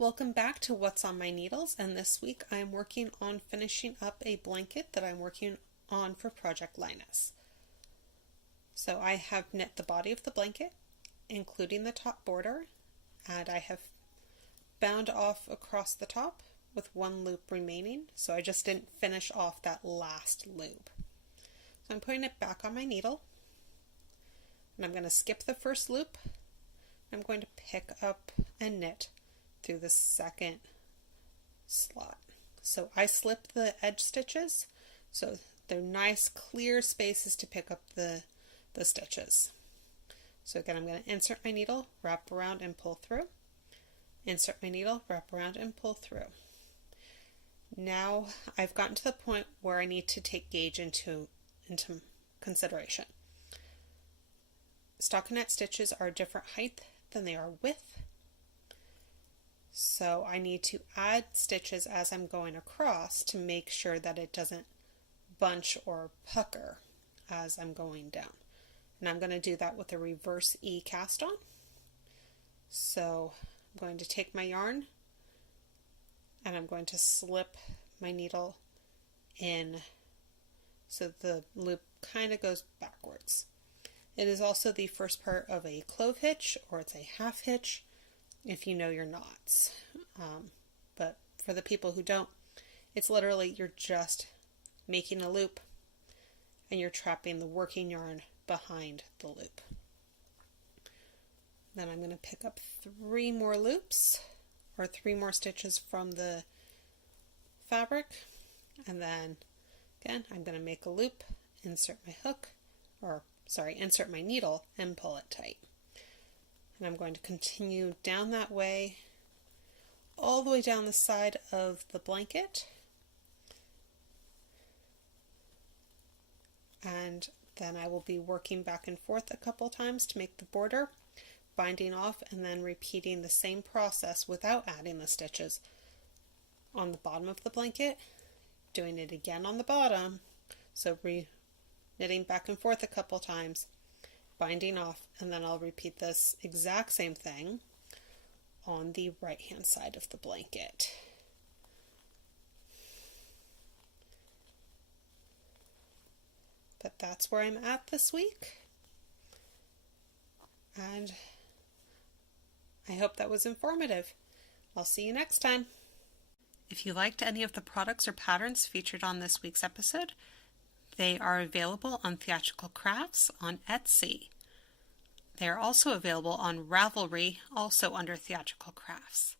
Welcome back to What's on My Needles, and this week I'm working on finishing up a blanket that I'm working on for Project Linus. So I have knit the body of the blanket, including the top border, and I have bound off across the top with one loop remaining, so I just didn't finish off that last loop. So I'm putting it back on my needle, and I'm going to skip the first loop. I'm going to pick up and knit through the second slot. So I slip the edge stitches so they're nice clear spaces to pick up the stitches. So again, I'm going to insert my needle, wrap around and pull through. Insert my needle, wrap around and pull through. Now I've gotten to the point where I need to take gauge into consideration. Stockinette stitches are a different height than they are width. So I need to add stitches as I'm going across to make sure that it doesn't bunch or pucker as I'm going down. And I'm going to do that with a reverse E cast on. So I'm going to take my yarn and I'm going to slip my needle in so the loop kind of goes backwards. It is also the first part of a clove hitch, or it's a half hitch if you know your knots. But for the people who don't, it's literally you're just making a loop and you're trapping the working yarn behind the loop. Then I'm going to pick up 3 more loops or 3 more stitches from the fabric, and then again I'm going to make a loop, insert my hook, insert my needle and pull it tight. And I'm going to continue down that way, all the way down the side of the blanket. And then I will be working back and forth a couple times to make the border, binding off, and then repeating the same process without adding the stitches on the bottom of the blanket, doing it again on the bottom, so knitting back and forth a couple times, binding off, and then I'll repeat this exact same thing on the right hand side of the blanket. But that's where I'm at this week, and I hope that was informative. I'll see you next time. If you liked any of the products or patterns featured on this week's episode, they are available on Theatrical Crafts on Etsy. They are also available on Ravelry, also under Theatrical Crafts.